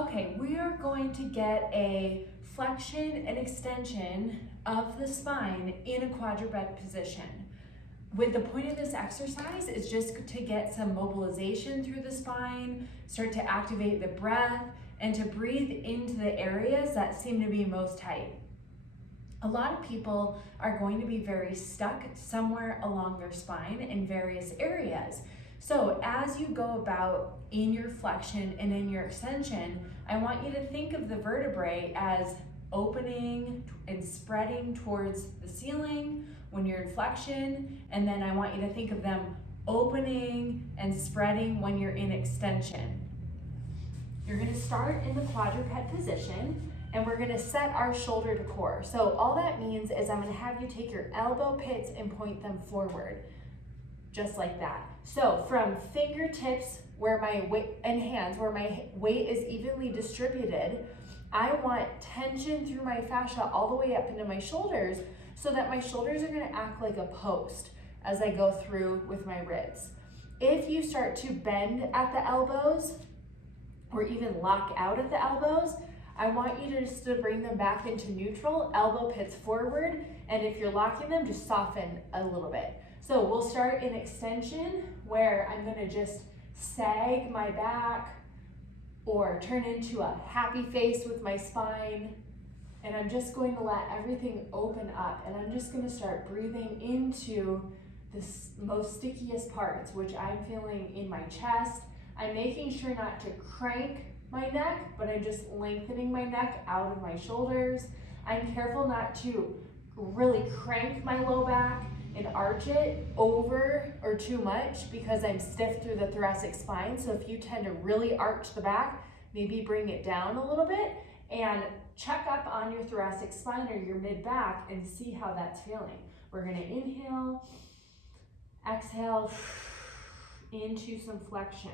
Okay, we are going to get a flexion and extension of the spine in a quadruped position. The point of this exercise is just to get some mobilization through the spine, start to activate the breath, and to breathe into the areas that seem to be most tight. A lot of people are going to be very stuck somewhere along their spine in various areas. So as you go about in your flexion and in your extension, I want you to think of the vertebrae as opening and spreading towards the ceiling when you're in flexion, and then I want you to think of them opening and spreading when you're in extension. You're gonna start in the quadruped position, and we're gonna set our shoulder to core. So all that means is I'm gonna have you take your elbow pits and point them forward, just like that. So from fingertips where my weight and hands where my weight is evenly distributed, I want tension through my fascia all the way up into my shoulders so that my shoulders are gonna act like a post as I go through with my ribs. If you start to bend at the elbows or even lock out at the elbows, I want you to just bring them back into neutral, elbow pits forward, and if you're locking them, just soften a little bit. So we'll start in extension where I'm gonna just sag my back or turn into a happy face with my spine, and I'm just going to let everything open up, and I'm just gonna start breathing into the most stickiest parts, which I'm feeling in my chest. I'm making sure not to crank my neck, but I'm just lengthening my neck out of my shoulders. I'm careful not to really crank my low back and arch it over or too much because I'm stiff through the thoracic spine. So if you tend to really arch the back, maybe bring it down a little bit and check up on your thoracic spine or your mid back and see how that's feeling. We're gonna inhale, exhale into some flexion.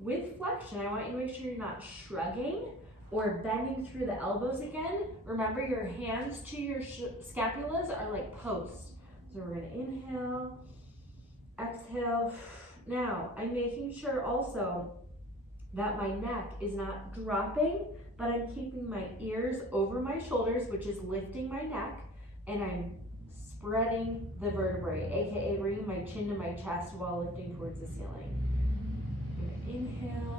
With flexion, I want you to make sure you're not shrugging or bending through the elbows again. Remember, your hands to your scapulas are like posts. So we're gonna inhale, exhale. Now, I'm making sure also that my neck is not dropping, but I'm keeping my ears over my shoulders, which is lifting my neck, and I'm spreading the vertebrae, AKA bringing my chin to my chest while lifting towards the ceiling. I'm gonna inhale,